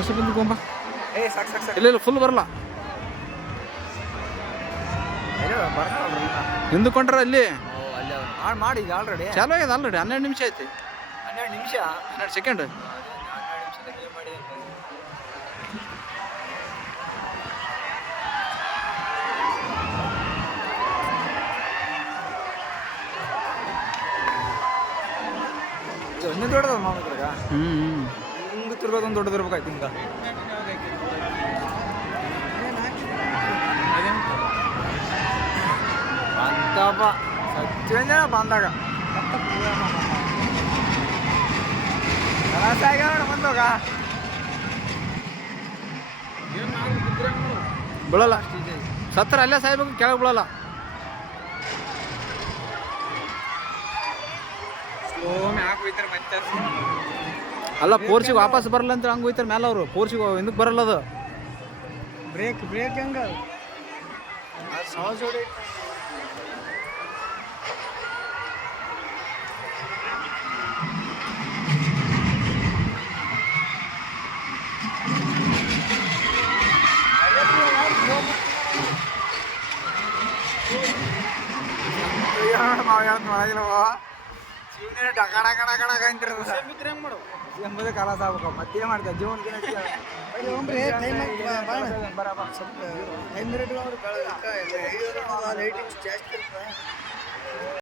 ಎಷ್ಟು ಬಂದು ಗೊಂಬ ಏ ಸಾಕು ಸಾಕು ಸಾಕು ಇಲ್ಲ ಇಲ್ಲ ಫುಲ್ ಬರಲ್ಲ ಹಿಂದಕೊಂಡ್ರ ಅಲ್ಲಿ ಅಲ್ಲಿ ಮಾಡಿ ಈಗ ಆಲ್ರೆಡಿ ಚಾಲು ಆಗ್ಯದ ಆಲ್ರೆಡಿ 12 ನಿಮಿಷ ಐತಿ 12 ನಿಮಿಷ 12 ಸೆಕೆಂಡ್ 12 ನಿಮಿಷದಾಗ ಏನು ಮಾಡಿ ಒಂದೇ ದೊಡ್ಡದ ಮಾಮೂಲಿಗ ಹಿಂಗೆ ತಿರ್ಗೋದೊಂದು ದೊಡ್ಡದಿರ್ಬೇಕಾಯ್ತು ಹಿಂಗ ಅಂತಪ್ಪ ಸತ್ಯಂಜನ ಬಂದಾಗ ಬಂದೋಗ ಬೀಳಲ್ಲ ಸತ್ತರ ಅಲ್ಲೇ ಸಾಯ್ಬೇಕು ಕೆಳಗೆ ಬೀಳಲ್ಲ ಅಲ್ಲ ಪೋರ್ಸಿಗೆ ವಾಪಸ್ ಬರಲ್ಲ ಅಂತ ಹಂಗೆ ಹೋಯ್ತಾರೆ ಮೇಲೆ ಅವರು ಪೋರ್ಸಿಗೆ ಹಿಂದಕ್ಕೆ ಬರಲ್ಲ ಅದು ಬ್ರೇಕ್ ಹೆಂಗ ಸಹಜ ಜೀವನ ಡಕಣ ಕಣ ಕಣ ಅಂತಿರೋದು ಎಂಬುದೇ ಕಲಾಸ ಆಗ್ಬೇಕು ಮತ್ತೇನು ಮಾಡ್ತಾರೆ ಜೀವನಕ್ಕೆ ಟೈಮ್